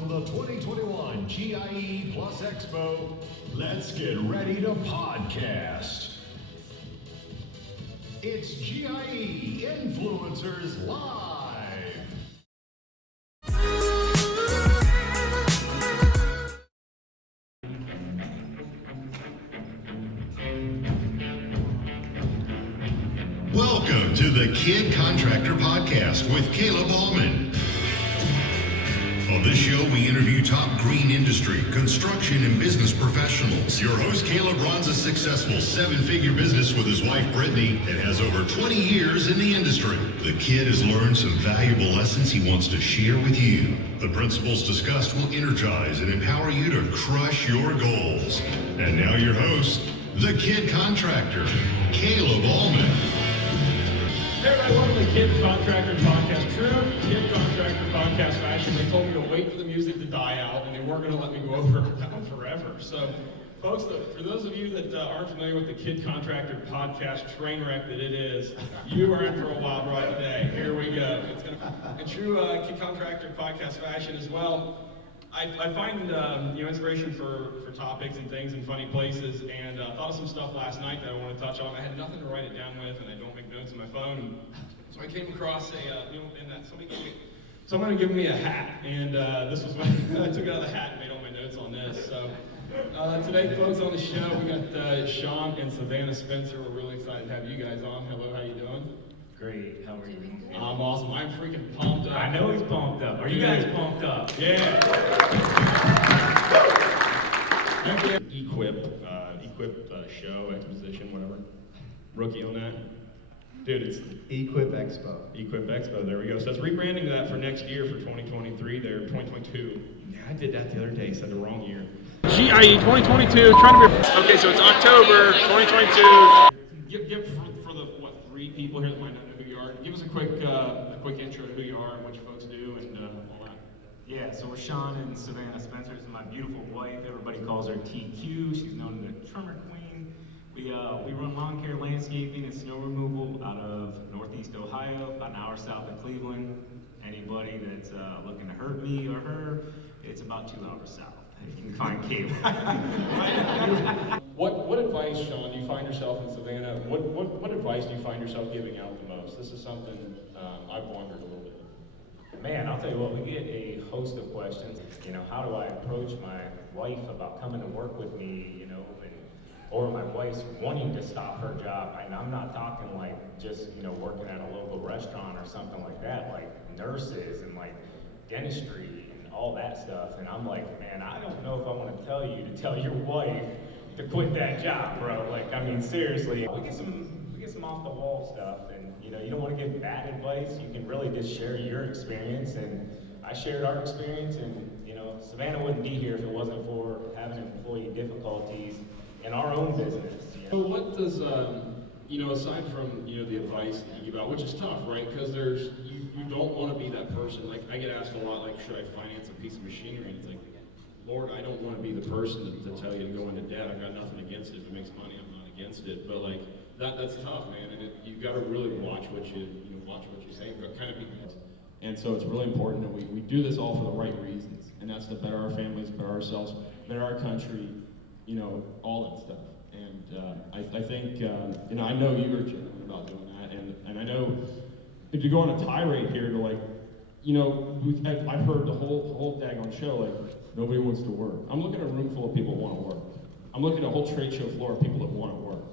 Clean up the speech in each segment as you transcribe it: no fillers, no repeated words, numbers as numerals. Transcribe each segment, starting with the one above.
from the 2021 GIE+EXPO, let's get ready to podcast. It's GIE Influencers Live. Welcome to the Kid Contractor Podcast with Auman. On this show, we interview top green industry, construction, and business professionals. Your host, Caleb, runs a successful 7-figure business with his wife, Brittany, and has over 20 years in the industry. The kid has learned some valuable lessons he wants to share with you. The principles discussed will energize and empower you to crush your goals. And now your host, the Kid Contractor, Auman. Hey everybody, welcome to the Kid Contractor Podcast. True Kid Contractor Podcast fashion. They told me to wait for the music to die out, and they weren't going to let me go over that one forever. So, folks, for those of you that aren't familiar with the Kid Contractor Podcast train wreck that it is, you are in for a wild ride today. Here we go. It's going to be a true Kid Contractor Podcast fashion as well. I find inspiration for topics and things in funny places, and thought of some stuff last night that I want to touch on. I had nothing to write it down with, and I don't make notes on my phone. So I came across someone gave me a hat, and this was when I took it out of the hat and made all my notes on this. So today, folks, on the show, we got Shawn and Savannah Spencer. We're really excited to have you guys on. Hello, how you doing? Great, how are you? I'm awesome. I'm freaking pumped up. I know he's pumped up. Are you guys pumped up? Yeah. Equip show, exposition, whatever. Rookie on that. Dude, it's GIE+EXPO. GIE+EXPO, there we go. So that's rebranding that for next year for 2023 there, 2022. Yeah, I did that the other day, said the wrong year. GIE 2022, trying to be, okay, so it's October 2022. Give for the, 3 people here that might not know who you are, give us a quick intro to who you are and what you folks do and all that. Yeah, so we're Shawn and Savannah Spencer. This is my beautiful wife. Everybody calls her TQ. She's known as the Trimmer Queen. We run lawn care, landscaping, and snow removal out of Northeast Ohio, about an hour south of Cleveland. Anybody that's looking to hurt me or her, it's about 2 hours south. You can find cable. What advice, Shawn, do you find yourself in Savannah? What advice do you find yourself giving out the most? This is something I've wondered a little bit. Man, I'll tell you what, we get a host of questions. How do I approach my wife about coming to work with me, or my wife's wanting to stop her job. And I'm not talking like just, working at a local restaurant or something like that, like nurses and like dentistry and all that stuff. And I'm like, man, I don't know if I want to tell you to tell your wife to quit that job, bro. Like, I mean, seriously. We get some off the wall stuff, and you don't want to give bad advice. You can really just share your experience, and I shared our experience, and Savannah wouldn't be here if it wasn't for having employee difficulties in our own business. So what does, aside from, the advice that you give out, which is tough, right? Because you don't want to be that person. Like, I get asked a lot, like, should I finance a piece of machinery? And it's like, Lord, I don't want to be the person to tell you to go into debt. I've got nothing against it. If it makes money, I'm not against it. But like, that's tough, man. And you've got to really watch what you say, but kind of be. And so it's really important that we do this all for the right reasons. And that's to better our families, better ourselves, better our country, all that stuff. And I think, I know you were genuine about doing that. And I know if you go on a tirade here to like, I've heard the whole daggone show, like, nobody wants to work. I'm looking at a room full of people who want to work. I'm looking at a whole trade show floor of people that want to work.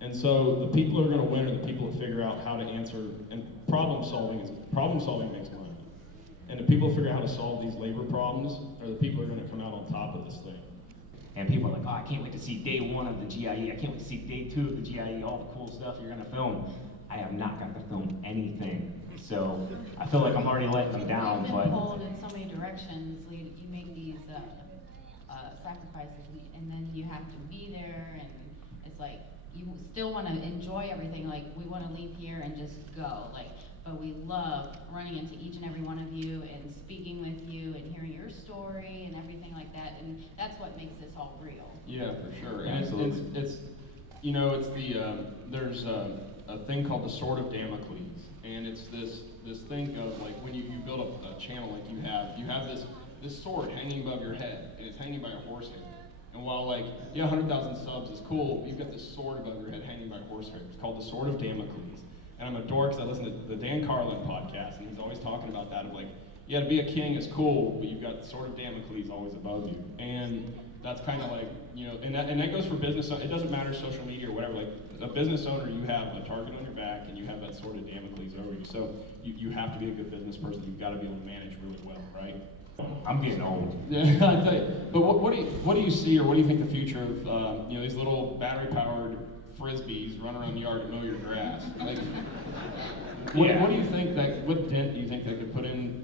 And so the people who are going to win are the people that figure out how to answer, and problem solving makes money. And the people who figure out how to solve these labor problems are the people who are going to come out on top of this thing. And people are like, oh, I can't wait to see day 1 of the GIE. I can't wait to see day 2 of the GIE, all the cool stuff you're going to film. I have not got to film anything. So I feel like I'm already letting them down. You've been pulled in so many directions. You make these sacrifices, and then you have to be there, and it's like you still want to enjoy everything. Like, we want to leave here and just go. But we love running into each and every one of you and speaking with you and hearing your story and everything like that. And that's what makes this all real. Yeah, for sure. And it's there's a thing called the Sword of Damocles, and it's this thing of like when you build a channel like you have this this sword hanging above your head, and it's hanging by a horse head. And while like, yeah, 100,000 subs is cool, you've got this sword above your head hanging by a horse head. It's called the Sword of Damocles. And I'm a dork because I listen to the Dan Carlin podcast, and he's always talking about that of like, yeah, to be a king is cool, but you've got the Sword of Damocles always above you. And that's kind of like, you know, and that goes for business. It doesn't matter social media or whatever. Like a business owner, you have a target on your back, and you have that Sword of Damocles over you. So you have to be a good business person. You've got to be able to manage really well, right? I'm getting old. Yeah, I tell you. But what do you see, or what do you think the future of you know, these little battery-powered frisbees run around the yard to mow your grass? Like, what do you think that? What dent do you think that could put in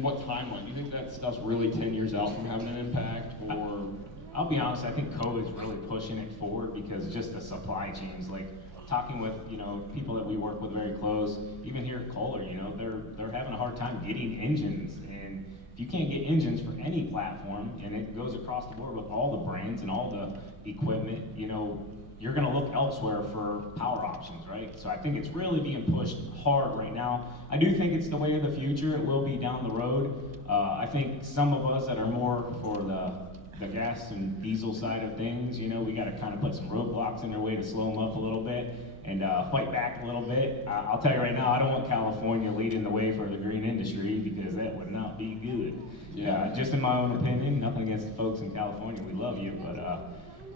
what timeline? Do you think that stuff's really 10 years out from having an impact, or? I'll be honest. I think COVID's really pushing it forward because just the supply chains, like talking with, you know, people that we work with very close, even here at Kohler, you know, they're having a hard time getting engines. And if you can't get engines for any platform, and it goes across the board with all the brands and all the equipment, you know, you're gonna look elsewhere for power options, right? So I think it's really being pushed hard right now. I do think it's the way of the future. It will be down the road. I think some of us that are more for the gas and diesel side of things, you know, we gotta kind of put some roadblocks in their way to slow them up a little bit and fight back a little bit. I'll tell you right now, I don't want California leading the way for the green industry because that would not be good. Yeah. Just in my own opinion, nothing against the folks in California, we love you, but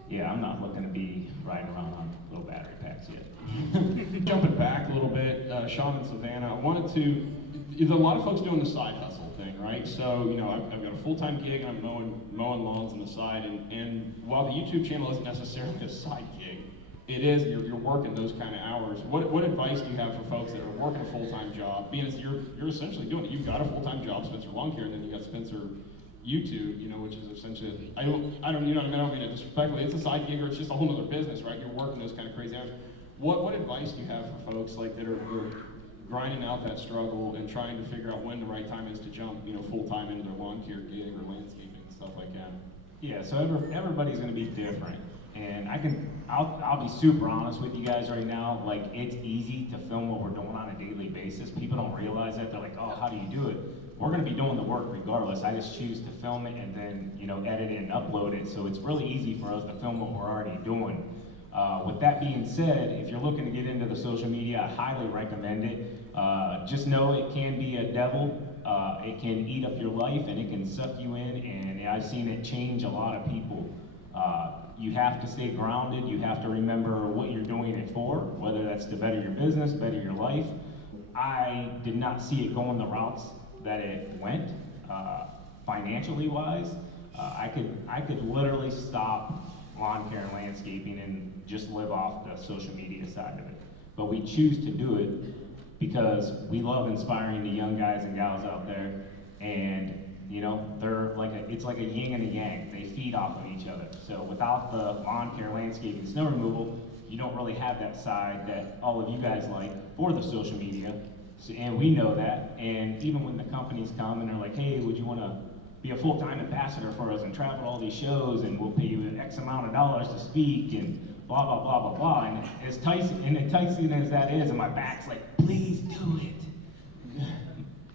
yeah, I'm not looking to be riding around on little battery packs yet. Jumping back a little bit, Shawn and Savannah, I wanted to, there's a lot of folks doing the side hustle thing, right? So, you know, I've got a full-time gig and I'm mowing lawns on the side, and while the YouTube channel isn't necessarily a side gig, it is, you're working those kind of hours. What advice do you have for folks that are working a full-time job, being as you're essentially doing it? You've got a full-time job, Spencer Lawn Care, and then you got Spencer YouTube, you know, which is essentially, I don't, you know, I don't mean it disrespectfully, it's a side gig or it's just a whole other business, right? You're working those kind of crazy hours. What advice do you have for folks like that are grinding out that struggle and trying to figure out when the right time is to jump, you know, full-time into their lawn care gig or landscaping, stuff like that? Yeah, so everybody's gonna be different. And I'll be super honest with you guys right now, like it's easy to film what we're doing on a daily basis. People don't realize that. They're like, oh, how do you do it? We're gonna be doing the work regardless. I just choose to film it and then, you know, edit it and upload it. So it's really easy for us to film what we're already doing. With that being said, if you're looking to get into the social media, I highly recommend it. Just know it can be a devil. It can eat up your life and it can suck you in, and I've seen it change a lot of people. You have to stay grounded. You have to remember what you're doing it for, whether that's to better your business, better your life. I did not see it going the routes that it went, financially wise. I could literally stop lawn care and landscaping and just live off the social media side of it. But we choose to do it because we love inspiring the young guys and gals out there, and you know, they're like it's like a yin and a yang. They feed off of each other. So without the lawn care, landscaping, snow removal, you don't really have that side that all of you guys like for the social media. So, and we know that. And even when the companies come and they're like, hey, would you want to be a full-time ambassador for us and travel to all these shows and we'll pay you X amount of dollars to speak and blah, blah, blah, blah, blah. And as enticing as that is, and my back's like, please do it.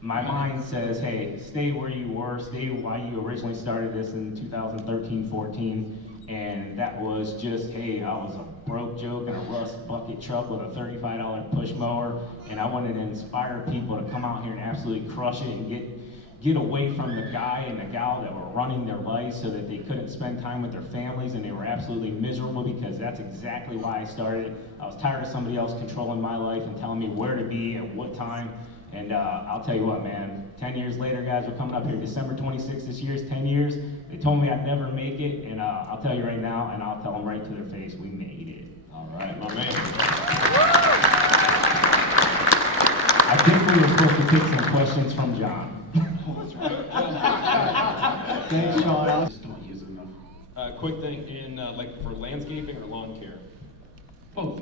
My mind says, hey, stay where you were, stay why you originally started this in 2013-14, and that was just, hey, I was a broke joke in a rust bucket truck with a $35 push mower, and I wanted to inspire people to come out here and absolutely crush it and get away from the guy and the gal that were running their lives so that they couldn't spend time with their families and they were absolutely miserable, because that's exactly why I started. I was tired of somebody else controlling my life and telling me where to be at what time. And I'll tell you what, man, 10 years later, guys, we're coming up here December 26th this year is 10 years. They told me I'd never make it, and I'll tell you right now, and I'll tell them right to their face, we made it. All right, my man. I think we were supposed to take some questions from John. Thanks, Shawn. I just don't use it enough. Quick thing, in like for landscaping or lawn care? Both.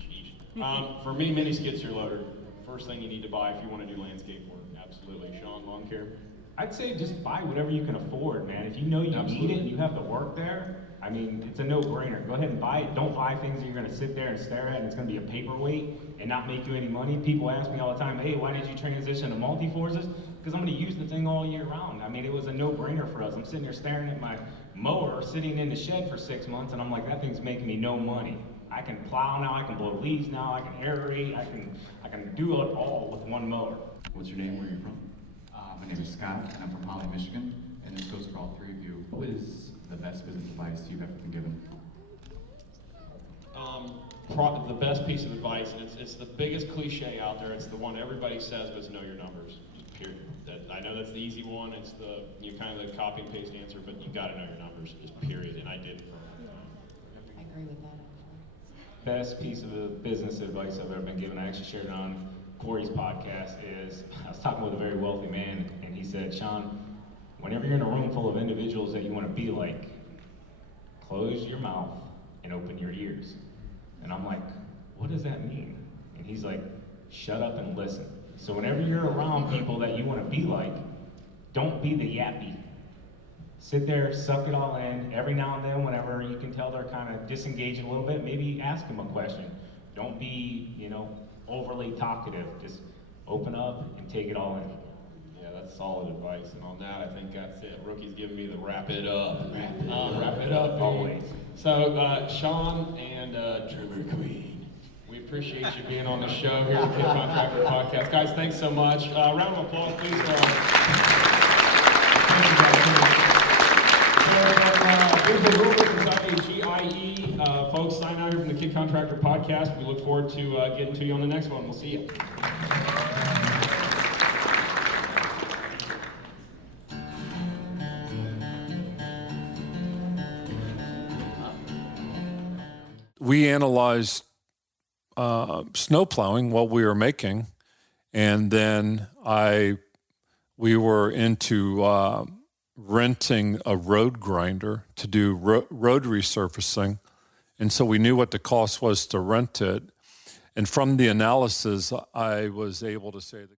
Jeez. For me, mini skid steer loader. First thing you need to buy if you want to do landscape work. Absolutely. Shawn, lawn care? I'd say just buy whatever you can afford, man. If you know you need it and you have the work there, I mean, it's a no-brainer. Go ahead and buy it. Don't buy things that you're going to sit there and stare at and it's going to be a paperweight and not make you any money. People ask me all the time, hey, why did you transition to multi-forces? because I'm going to use the thing all year round. I mean, it was a no-brainer for us. I'm sitting there staring at my mower sitting in the shed for 6 months, and I'm like, that thing's making me no money. I can plow now, I can blow leaves now, I can aerate, I can do it all with one mower. What's your name? Where are you from? My name is Scott, and I'm from Holly, Michigan. And this goes for all three of you. What is the best business advice you've ever been given? The best piece of advice, and it's the biggest cliche out there. It's the one everybody says, but it's know your numbers. Just period. I know that's the easy one. It's the kind of the copy and paste answer, but you got to know your numbers. Just period. And I did. I agree with that. Best piece of business advice I've ever been given, I actually shared it on Corey's podcast, is I was talking with a very wealthy man, and he said, Shawn, whenever you're in a room full of individuals that you want to be like, close your mouth and open your ears. And I'm like, what does that mean? And he's like, shut up and listen. So whenever you're around people that you want to be like, don't be the yappy. Sit there, suck it all in. Every now and then, whenever you can tell they're kind of disengaging a little bit, maybe ask them a question. Don't be, overly talkative. Just open up and take it all in. Yeah, that's solid advice. And on that, I think that's it. Rookie's giving me the wrap it up. Wrap it up. Always. So, Shawn and Drummer Queen, we appreciate you being on the show here at the Contractor Podcast. Guys, thanks so much. Round of applause, please. GIE, folks, sign out here from the Kid Contractor Podcast. We look forward to getting to you on the next one. We'll see you. We analyzed snow plowing, what we were making, and then we were into renting a road grinder to do road resurfacing, and so we knew what the cost was to rent it. And from the analysis, I was able to say that